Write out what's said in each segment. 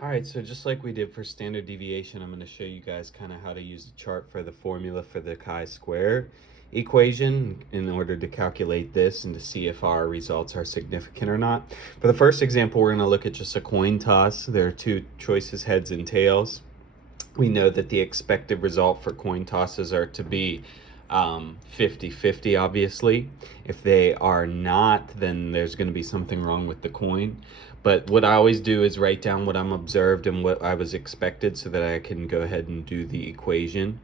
All right, so just like we did for standard deviation, I'm going to show you guys kind of how to use the chart for the formula for the chi-square equation in order to calculate this and to see if our results are significant or not. For the first example, we're going to look at just a coin toss. There are two choices, heads and tails. We know that the expected result for coin tosses are to be 50-50, obviously. If they are not, then there's going to be something wrong with the coin. But what I always do is write down what I'm observed and what I was expected so that I can go ahead and do the equation.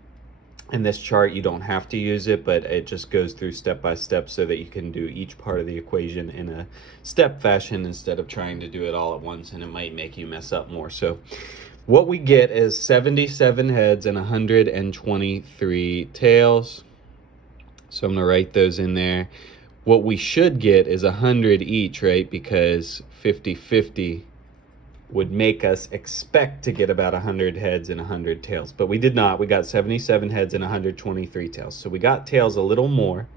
In this chart, you don't have to use it, but it just goes through step by step so that you can do each part of the equation in a step fashion instead of trying to do it all at once, and it might make you mess up more. So what we get is 77 heads and 123 tails. So I'm going to write those in there. What we should get is 100 each, right? Because 50-50 would make us expect to get about 100 heads and 100 tails. But we did not. We got 77 heads and 123 tails. So we got tails a little more.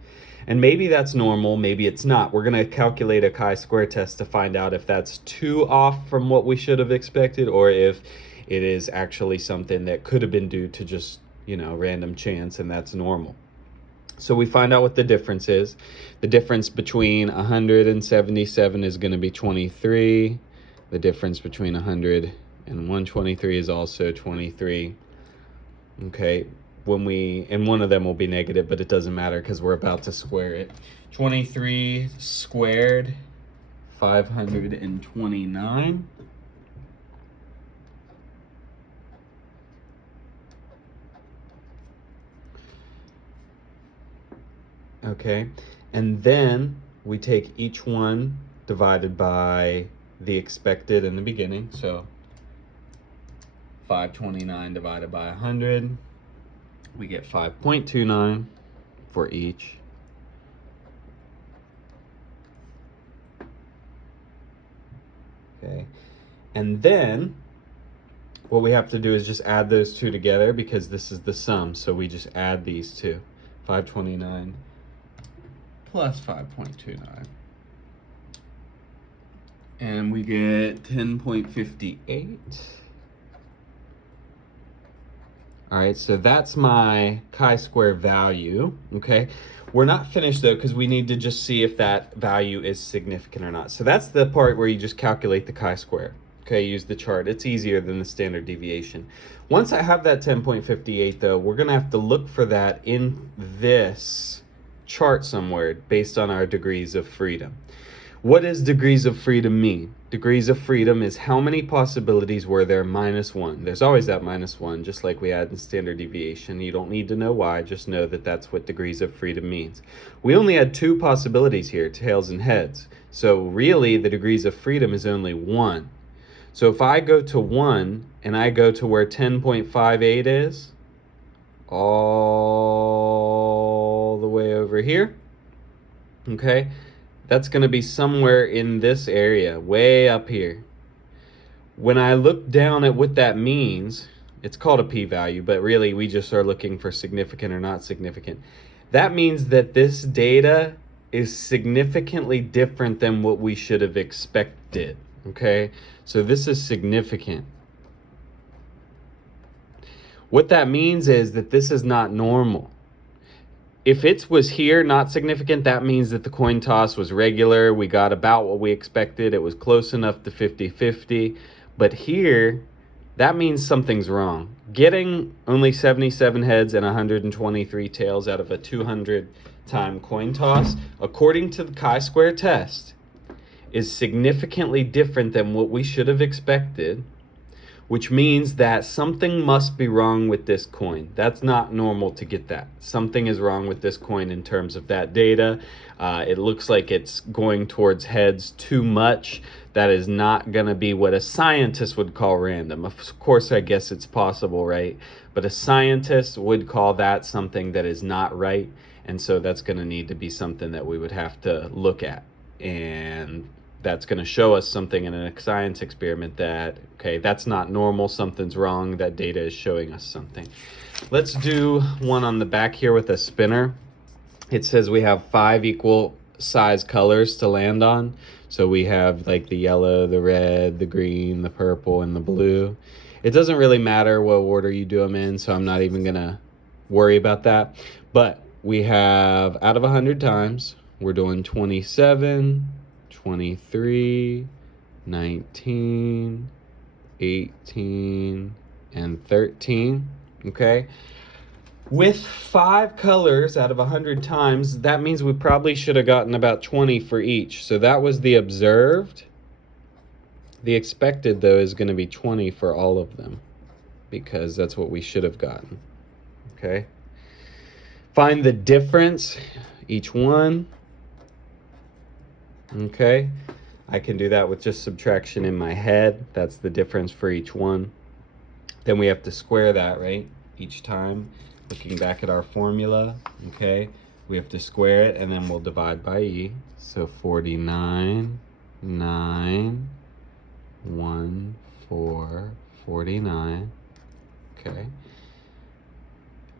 And maybe that's normal, maybe it's not. We're going to calculate a chi-square test to find out if that's too off from what we should have expected or if it is actually something that could have been due to just, random chance, and that's normal. So we find out what the difference is. The difference between 177 is going to be 23. The difference between 100 and 123 is also 23. Okay, and one of them will be negative, but it doesn't matter because we're about to square it. 23 squared, 529. Okay, and then we take each one divided by the expected in the beginning. So 529 divided by 100, we get 5.29 for each. Okay, and then what we have to do is just add those two together because this is the sum. So we just add these two, 529 plus 5.29. And we get 10.58. All right, so that's my chi-square value, okay? We're not finished though because we need to just see if that value is significant or not. So that's the part where you just calculate the chi-square. Okay, use the chart. It's easier than the standard deviation. Once I have that 10.58 though, we're gonna have to look for that in this chart somewhere based on our degrees of freedom. What does degrees of freedom mean? Degrees of freedom is how many possibilities were there minus one. There's always that minus one, just like we had in standard deviation. You don't need to know why, just know that that's what degrees of freedom means. We only had two possibilities here, tails and heads. So really the degrees of freedom is only one. So if I go to 1 and I go to where 10.58 is, all the way over here, okay, that's going to be somewhere in this area, way up here. When I look down at what that means, it's called a p-value, but really we just are looking for significant or not significant. That means that this data is significantly different than what we should have expected. Okay, so this is significant. What that means is that this is not normal. If it was here, not significant, that means that the coin toss was regular. We got about what we expected. It was close enough to 50-50. But here, that means something's wrong. Getting only 77 heads and 123 tails out of a 200-time coin toss, according to the chi-square test, is significantly different than what we should have expected, which means that something must be wrong with this coin. That's not normal to get that. Something is wrong with this coin in terms of that data. It looks like it's going towards heads too much. That is not going to be what a scientist would call random. Of course, I guess it's possible, right? But a scientist would call that something that is not right. And so that's going to need to be something that we would have to look at. And that's going to show us something in a science experiment that, okay, that's not normal, something's wrong, that data is showing us something. Let's do one on the back here with a spinner. It says we have 5 equal size colors to land on. So we have like the yellow, the red, the green, the purple, and the blue. It doesn't really matter what order you do them in, so I'm not even gonna worry about that. But we have, out of 100 times, we're doing 27, 23, 19, 18, and 13, okay? With 5 colors out of 100 times, that means we probably should have gotten about 20 for each. So that was the observed. The expected, though, is going to be 20 for all of them, because that's what we should have gotten, okay? Find the difference, each one, okay? I can do that with just subtraction in my head. That's the difference for each one. Then we have to square that, right? Each time, looking back at our formula, okay? We have to square it, and then we'll divide by E. So 49, 9, 1, 4, 49, okay?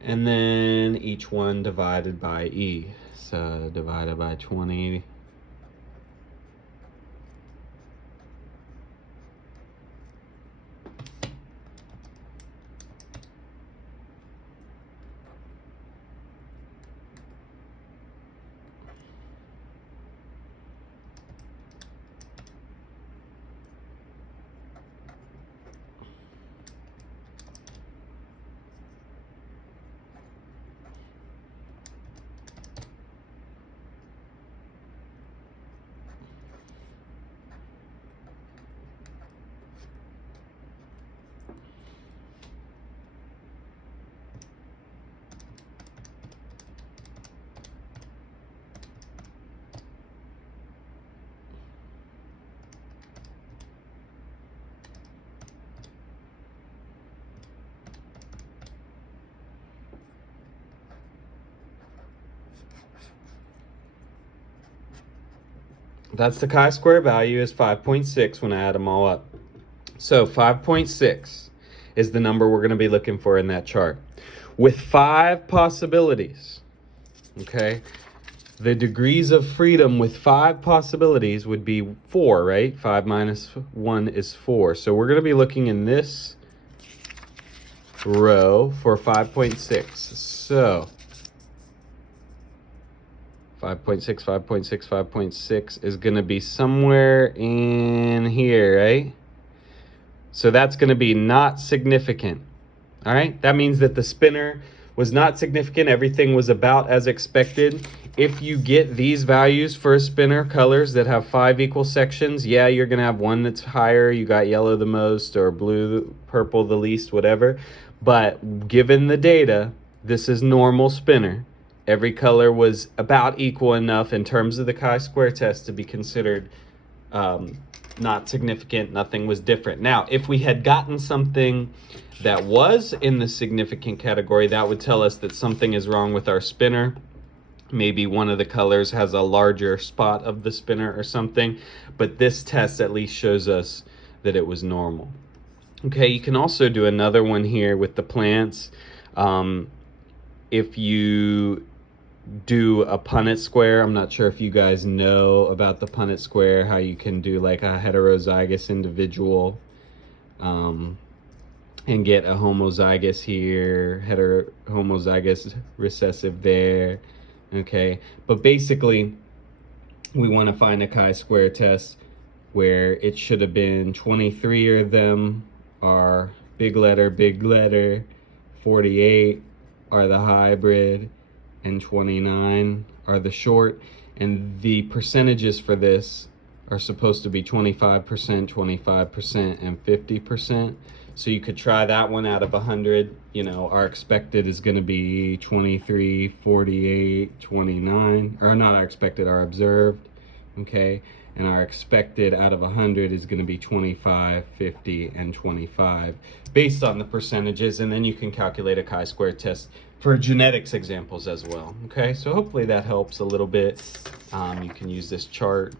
And then each one divided by E. So divided by 20. That's the chi-square value is 5.6 when I add them all up. So 5.6 is the number we're going to be looking for in that chart. With 5 possibilities, okay, the degrees of freedom with 5 possibilities would be 4, right? 5 minus 1 is 4. So we're going to be looking in this row for 5.6. So 5.6, 5.6, 5.6 is going to be somewhere in here, right? So that's going to be not significant. All right, that means that the spinner was not significant. Everything was about as expected. If you get these values for a spinner, colors that have 5 equal sections, yeah, you're going to have one that's higher. You got yellow the most, or blue, purple the least, whatever. But given the data, this is normal spinner. Every color was about equal enough in terms of the chi-square test to be considered not significant. Nothing was different. Now, if we had gotten something that was in the significant category, that would tell us that something is wrong with our spinner. Maybe one of the colors has a larger spot of the spinner or something, but this test at least shows us that it was normal. Okay, you can also do another one here with the plants. If you do a Punnett square, I'm not sure if you guys know about the Punnett square, how you can do like a heterozygous individual and get a homozygous here, homozygous recessive there, okay? But basically, we want to find a chi-square test where it should have been 23 of them are big letter, 48 are the hybrid, and 29 are the short. And the percentages for this are supposed to be 25%, 25%, and 50%. So you could try that one out of 100. You know, our expected is going to be 23, 48, 29. Or not our expected, our observed. Okay. And our expected out of 100 is going to be 25, 50, and 25 based on the percentages. And then you can calculate a chi-square test for genetics examples as well. Okay, so hopefully that helps a little bit. You can use this chart